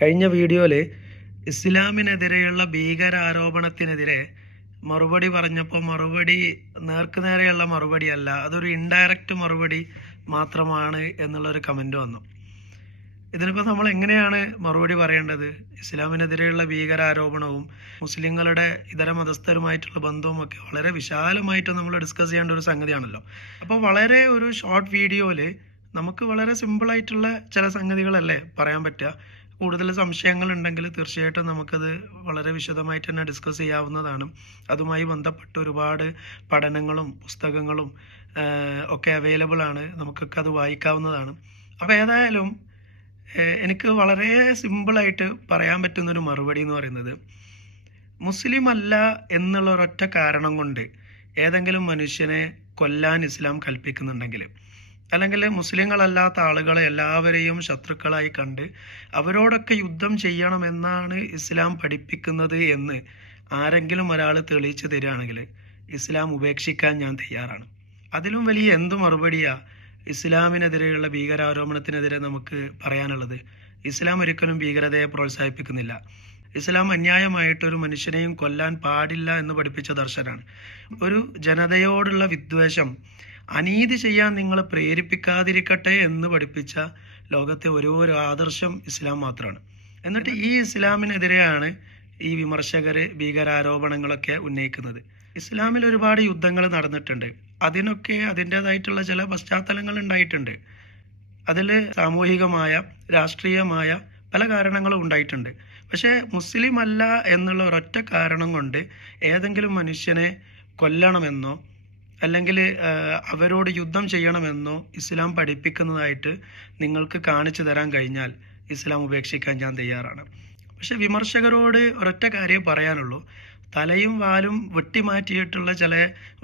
കഴിഞ്ഞ വീഡിയോയിൽ ഇസ്ലാമിനെതിരെയുള്ള ഭീകരാരോപണത്തിനെതിരെ മറുപടി പറഞ്ഞപ്പോൾ മറുപടി നേർക്കുനേരെയുള്ള മറുപടിയല്ല, അതൊരു ഇൻഡയറക്റ്റ് മറുപടി മാത്രമാണ് എന്നുള്ളൊരു കമൻറ്റ് വന്നു. ഇതിനിപ്പോൾ നമ്മൾ എങ്ങനെയാണ് മറുപടി പറയേണ്ടത്? ഇസ്ലാമിനെതിരെയുള്ള ഭീകരാരോപണവും മുസ്ലിങ്ങളുടെ ഇതര മതസ്ഥരുമായിട്ടുള്ള ബന്ധവും ഒക്കെ വളരെ വിശാലമായിട്ട് നമ്മൾ ഡിസ്കസ് ചെയ്യേണ്ട ഒരു സംഗതിയാണല്ലോ. അപ്പോൾ വളരെ ഒരു ഷോർട്ട് വീഡിയോയിൽ നമുക്ക് വളരെ സിമ്പിളായിട്ടുള്ള ചില സംഗതികളല്ലേ പറയാൻ പറ്റുക. കൂടുതൽ സംശയങ്ങൾ ഉണ്ടെങ്കിൽ തീർച്ചയായിട്ടും നമുക്കത് വളരെ വിശദമായിട്ട് തന്നെ ഡിസ്കസ് ചെയ്യാവുന്നതാണ്. അതുമായി ബന്ധപ്പെട്ട് ഒരുപാട് പഠനങ്ങളും പുസ്തകങ്ങളും ഒക്കെ അവൈലബിൾ ആണ്, നമുക്കൊക്കെ അത് വായിക്കാവുന്നതാണ്. അപ്പോൾ ഏതായാലും എനിക്ക് വളരെ സിമ്പിളായിട്ട് പറയാൻ പറ്റുന്നൊരു മറുപടി എന്ന് പറയുന്നത്, മുസ്ലിം അല്ല എന്നുള്ള ഒരൊറ്റ കാരണം കൊണ്ട് ഏതെങ്കിലും മനുഷ്യനെ കൊല്ലാൻ ഇസ്ലാം കൽപ്പിക്കുന്നുണ്ടെങ്കിൽ, അല്ലെങ്കിൽ മുസ്ലിങ്ങളല്ലാത്ത ആളുകളെ എല്ലാവരെയും ശത്രുക്കളായി കണ്ട് അവരോടൊക്കെ യുദ്ധം ചെയ്യണമെന്നാണ് ഇസ്ലാം പഠിപ്പിക്കുന്നത് എന്ന് ആരെങ്കിലും ഒരാൾ തെളിയിച്ചു തരികയാണെങ്കിൽ ഇസ്ലാം ഉപേക്ഷിക്കാൻ ഞാൻ തയ്യാറാണ്. അതിലും വലിയ എന്ത് മറുപടിയാ ഇസ്ലാമിനെതിരെയുള്ള ഭീകരാരോപണത്തിനെതിരെ നമുക്ക് പറയാനുള്ളത്? ഇസ്ലാം ഒരിക്കലും ഭീകരതയെ പ്രോത്സാഹിപ്പിക്കുന്നില്ല. ഇസ്ലാം അന്യായമായിട്ടൊരു മനുഷ്യനെയും കൊല്ലാൻ പാടില്ല എന്ന് പഠിപ്പിച്ച ദർശനാണ്. ഒരു ജനതയോടുള്ള വിദ്വേഷം, അനീതി ചെയ്യാൻ നിങ്ങൾ പ്രേരിപ്പിക്കാതിരിക്കട്ടെ എന്ന് പഠിപ്പിച്ച ലോകത്തെ ഒരു ആദർശം ഇസ്ലാം മാത്രമാണ്. എന്നിട്ട് ഈ ഇസ്ലാമിനെതിരെയാണ് ഈ വിമർശകർ ഭീകരാരോപണങ്ങളൊക്കെ ഉന്നയിക്കുന്നത്. ഇസ്ലാമിൽ ഒരുപാട് യുദ്ധങ്ങൾ നടന്നിട്ടുണ്ട്. അതിനൊക്കെ അതിൻ്റേതായിട്ടുള്ള ചില പശ്ചാത്തലങ്ങൾ ഉണ്ടായിട്ടുണ്ട്. അതിൽ സാമൂഹികമായ രാഷ്ട്രീയമായ പല കാരണങ്ങളും ഉണ്ടായിട്ടുണ്ട്. പക്ഷേ മുസ്ലിം അല്ല എന്നുള്ള ഒരൊറ്റ കാരണം കൊണ്ട് ഏതെങ്കിലും മനുഷ്യനെ കൊല്ലണമെന്നോ അല്ലെങ്കിൽ അവരോട് യുദ്ധം ചെയ്യണമെന്നോ ഇസ്ലാം പഠിപ്പിക്കുന്നതായിട്ട് നിങ്ങൾക്ക് കാണിച്ചു തരാൻ കഴിഞ്ഞാൽ ഇസ്ലാം ഉപേക്ഷിക്കാൻ ഞാൻ തയ്യാറാണ്. പക്ഷെ വിമർശകരോട് ഒരൊറ്റ കാര്യം പറയാനുള്ളൂ, തലയും വാലും വെട്ടിമാറ്റിയിട്ടുള്ള ചില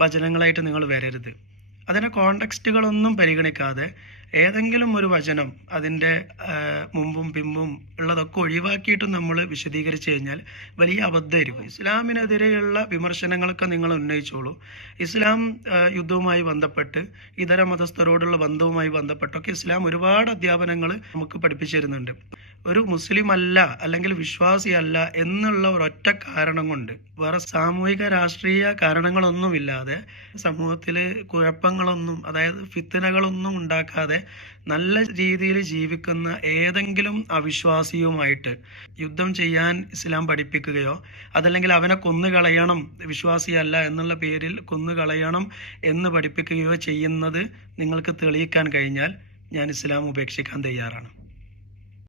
വചനങ്ങളായിട്ട് നിങ്ങൾ വരരുത്. അതിനെ കോണ്ടെക്സ്റ്റുകളൊന്നും പരിഗണിക്കാതെ ഏതെങ്കിലും ഒരു വചനം അതിൻ്റെ മുമ്പും പിമ്പും ഉള്ളതൊക്കെ ഒഴിവാക്കിയിട്ട് നമ്മൾ വിശദീകരിച്ചു കഴിഞ്ഞാൽ വലിയ അബദ്ധമായിരിക്കും. ഇസ്ലാമിനെതിരെയുള്ള വിമർശനങ്ങളൊക്കെ നിങ്ങൾ ഉന്നയിച്ചോളൂ. ഇസ്ലാം യുദ്ധവുമായി ബന്ധപ്പെട്ട് ഇതര മതസ്ഥരോടുള്ള ബന്ധവുമായി ബന്ധപ്പെട്ടൊക്കെ ഇസ്ലാം ഒരുപാട് അധ്യാപനങ്ങൾ നമുക്ക് പഠിപ്പിച്ചു തരുന്നുണ്ട്. ഒരു മുസ്ലിം അല്ല അല്ലെങ്കിൽ വിശ്വാസിയല്ല എന്നുള്ള ഒരൊറ്റ കാരണം കൊണ്ട്, വേറെ സാമൂഹിക രാഷ്ട്രീയ കാരണങ്ങളൊന്നുമില്ലാതെ, സമൂഹത്തിൽ കുഴപ്പങ്ങളൊന്നും അതായത് ഫിത്തനകളൊന്നും ഉണ്ടാക്കാതെ നല്ല രീതിയിൽ ജീവിക്കുന്ന ഏതെങ്കിലും അവിശ്വാസിയുമായിട്ട് യുദ്ധം ചെയ്യാൻ ഇസ്ലാം പഠിപ്പിക്കുകയോ അതല്ലെങ്കിൽ അവനെ കൊന്നുകളയണം, വിശ്വാസിയല്ല എന്നുള്ള പേരിൽ കൊന്നുകളയണം എന്ന് പഠിപ്പിക്കുകയോ ചെയ്യുന്നത് നിങ്ങൾക്ക് തെളിയിക്കാൻ കഴിഞ്ഞാൽ ഞാൻ ഇസ്ലാം ഉപേക്ഷിക്കാൻ തയ്യാറാണ്.